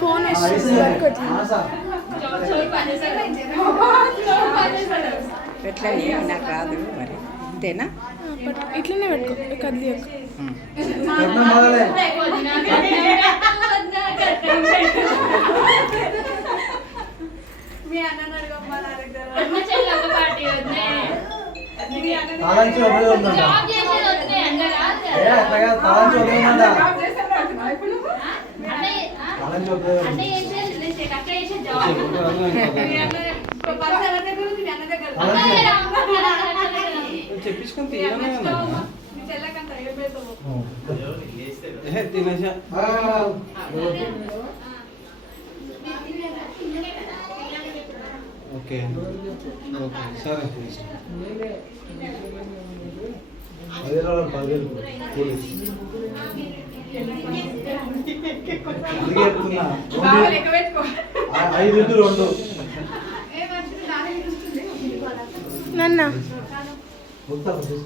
phone ఎట్లనే నాకు రాదు మరి అంతేనా ఇట్లనే పెట్టుకో కదిలి చెప్పించుకొని తినేసా ఓకే ఓకే సరే ఐదు రెండు నన్న